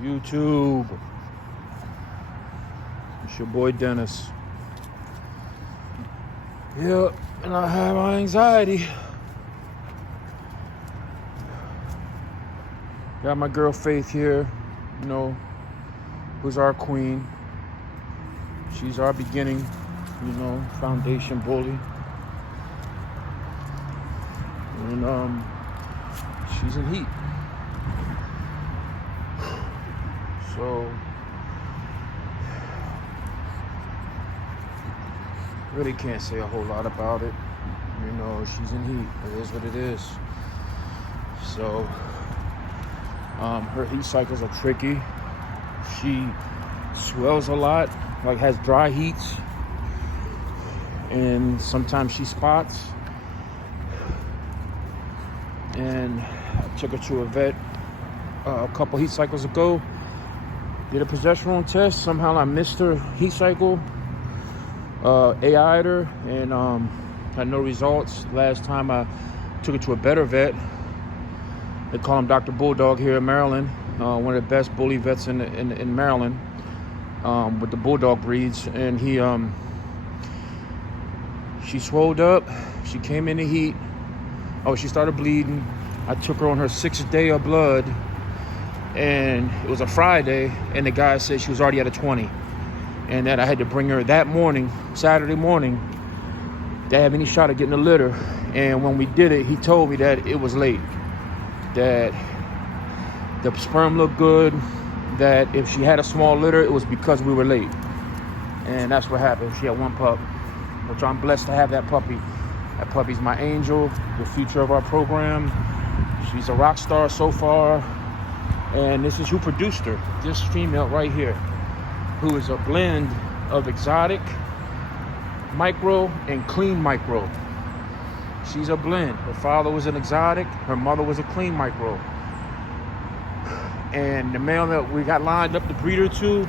YouTube. It's your boy Dennis. Yep, and I have my anxiety. Got my girl Faith here, you know, who's our queen. She's our beginning, you know, foundation bully. And she's in heat. So really can't say a whole lot about it. You know, she's in heat. It is what it is. So her heat cycles are tricky. She swells a lot, like has dry heats, and sometimes she spots. And I took her to a vet a couple heat cycles ago. Did a progesterone test. Somehow I missed her heat cycle. AI'd her and had no results. Last time I took her to a better vet. They call him Dr. Bulldog here in Maryland. One of the best bully vets in Maryland with the Bulldog breeds. And she swelled up. She came in the heat. Oh, she started bleeding. I took her on her 6th day of blood. And it was a Friday, and the guy said she was already at a 20. And that I had to bring her that morning, Saturday morning, to have any shot of getting a litter. And when we did it, he told me that it was late. That the sperm looked good, that if she had a small litter, it was because we were late. And that's what happened. She had one pup, which I'm blessed to have that puppy. That puppy's my angel, the future of our program. She's a rock star so far. And this is who produced her, this female right here, who is a blend of exotic, micro, and clean micro. She's a blend. Her father was an exotic, her mother was a clean micro. And the male that we got lined up to breed her to,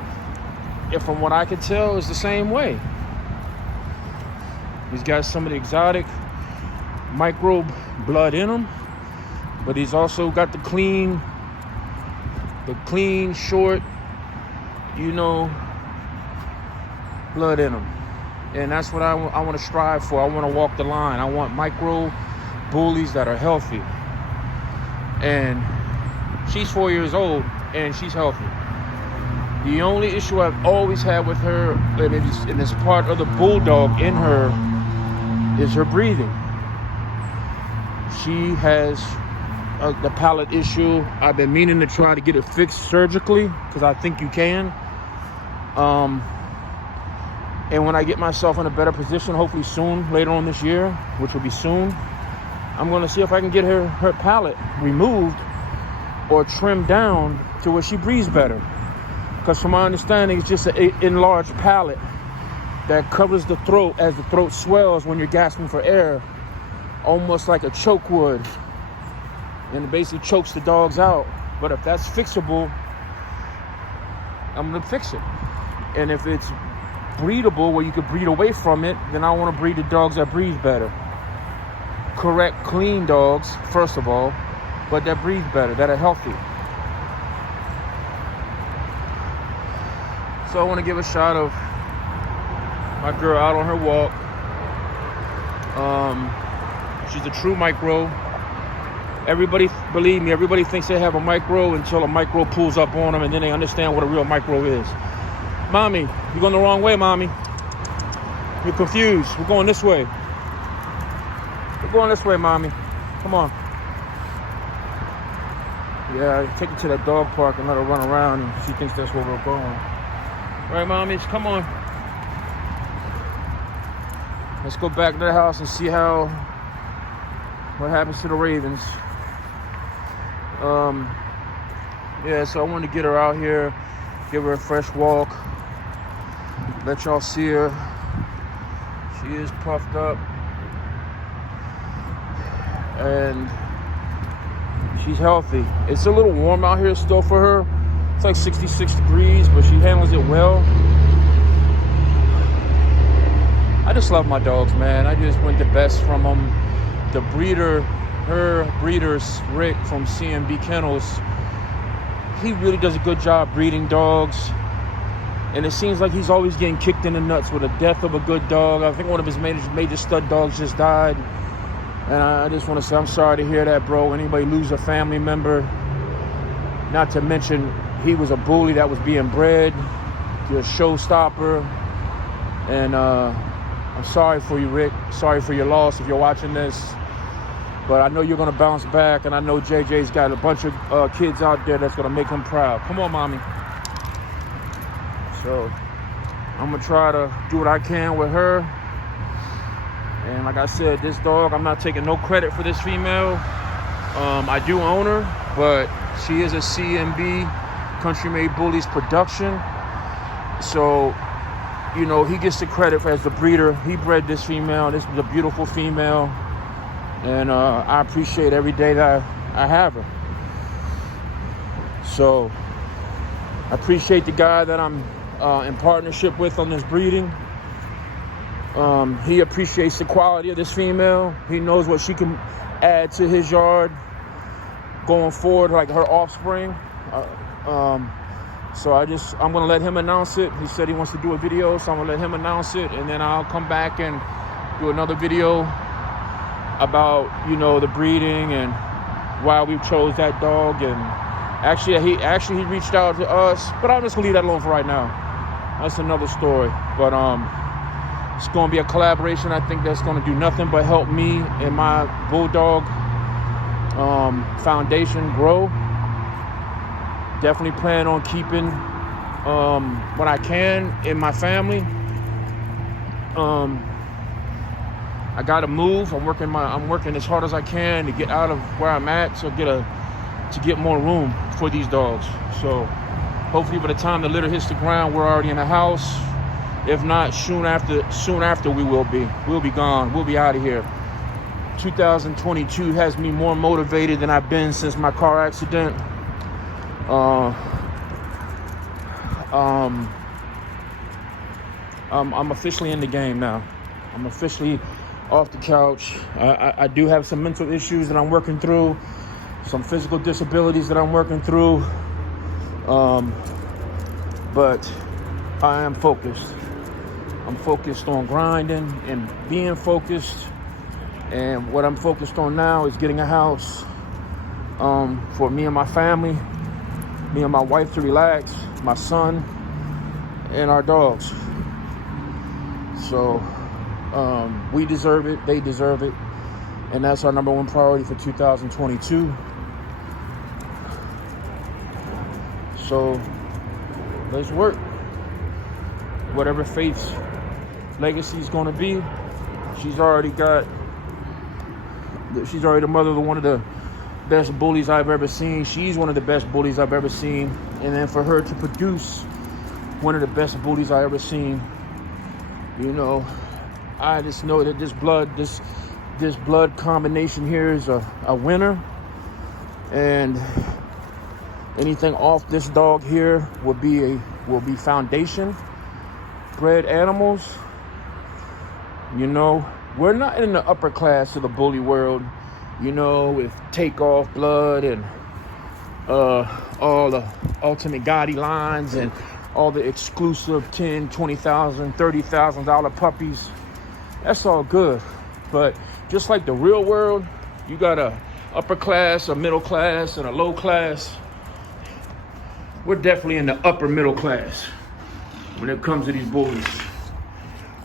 and from what I could tell, is the same way. He's got some of the exotic microbe blood in him, but he's also got the clean, short, you know, blood in them. And that's what I want to strive for. I want to walk the line. I want micro bullies that are healthy. And she's 4 years old and she's healthy. The only issue I've always had with her, and it's part of the bulldog in her, is her breathing. She has the palate issue. I've been meaning to try to get it fixed surgically because I think you can. And when I get myself in a better position, hopefully soon, later on this year, which will be soon, I'm going to see if I can get her palate removed or trimmed down to where she breathes better. Because from my understanding, it's just an enlarged palate that covers the throat as the throat swells when you're gasping for air, almost like a choke would. And it basically chokes the dogs out. But if that's fixable, I'm going to fix it. And if it's breedable, where you could breed away from it, then I want to breed the dogs that breathe better. Correct, clean dogs, first of all, but that breathe better, that are healthy. So I want to give a shot of my girl out on her walk. She's a true micro. Everybody, believe me, everybody thinks they have a micro until a micro pulls up on them, and then they understand what a real micro is. Mommy, you're going the wrong way, Mommy. You're confused. We're going this way. We're going this way, Mommy. Come on. Yeah, take her to that dog park and let her run around, and she thinks that's where we're going. All right, Mommies, come on. Let's go back to the house and see what happens to the Ravens. Yeah, so I wanted to get her out here, give her a fresh walk, let y'all see her. She is puffed up, and she's healthy. It's a little warm out here still for her. It's like 66 degrees, but she handles it well. I just love my dogs, man. I just want the best from them. The breeder, her breeder, Rick from CMB Kennels, he really does a good job breeding dogs. And it seems like he's always getting kicked in the nuts with the death of a good dog. I think one of his major stud dogs just died. And I just want to say I'm sorry to hear that, bro. Anybody lose a family member. Not to mention, he was a bully that was being bred. You're a showstopper. And I'm sorry for you, Rick. Sorry for your loss if you're watching this. But I know you're going to bounce back. And I know JJ's got a bunch of kids out there that's going to make him proud. Come on, mommy. So I'm going to try to do what I can with her. And like I said, this dog, I'm not taking no credit for this female. I do own her, but she is a CMB, Country Made Bullies production. So, you know, he gets the credit for as the breeder. He bred this female. This was a beautiful female. And I appreciate every day that I have her. So I appreciate the guy that I'm in partnership with on this breeding. He appreciates the quality of this female. He knows what she can add to his yard going forward, like her offspring. So I'm gonna let him announce it. He said he wants to do a video, so I'm gonna let him announce it, and then I'll come back and do another video about, you know, the breeding and why we chose that dog. And actually he reached out to us, but I'm just gonna leave that alone for right now. That's another story. But it's gonna be a collaboration. I think that's gonna do nothing but help me and my bulldog foundation grow. Definitely plan on keeping what I can in my family. I gotta move. I'm working as hard as I can to get out of where I'm at, so to get more room for these dogs. So hopefully by the time the litter hits the ground, we're already in the house. If not, soon after we will be. We'll be gone. We'll be out of here. 2022 has me more motivated than I've been since my car accident. I'm officially in the game now. I'm officially off the couch. I do have some mental issues that I'm working through, some physical disabilities that I'm working through, but I am focused. I'm focused on grinding and being focused, and what I'm focused on now is getting a house for me and my family, me and my wife to relax, my son, and our dogs. So we deserve it, they deserve it, and that's our number one priority for 2022. So let's work. Whatever Faith's legacy is going to be, she's already the mother of one of the best bullies I've ever seen. She's one of the best bullies I've ever seen, and then for her to produce one of the best bullies I ever seen, you know, I just know that this blood combination here is a winner, and anything off this dog here will be foundation bred animals. You know, we're not in the upper class of the bully world, you know, with Takeoff Blood and all the Ultimate Gotti lines and all the exclusive $10,000, $20,000, $30,000 puppies. That's all good. But just like the real world, you got a upper class, a middle class, and a low class. We're definitely in the upper middle class when it comes to these bullies.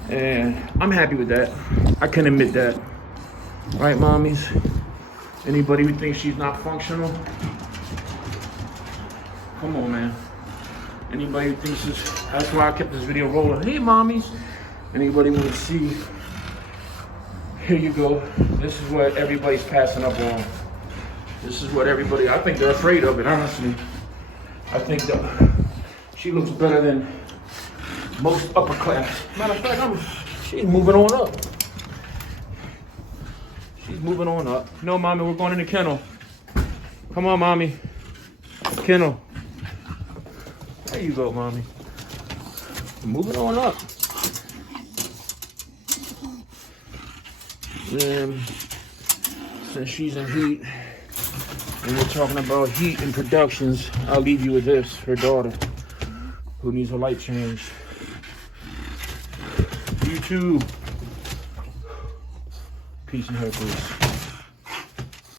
And I'm happy with that. I can admit that. Right, mommies? Anybody who thinks she's not functional? Come on, man. Anybody who thinks this, that's why I kept this video rolling. Hey, mommies. Anybody want to see? Here you go. This is what everybody's passing up on. This is what everybody, I think they're afraid of it, honestly. I think that she looks better than most upper class. Matter of fact, she's moving on up. She's moving on up. No, mommy, we're going in the kennel. Come on, mommy. Kennel. There you go, mommy. Moving on up. Then, since she's in heat, When we're talking about heat and productions, I'll leave you with this. Her daughter, who needs her light changed. YouTube. Peace and hair, please.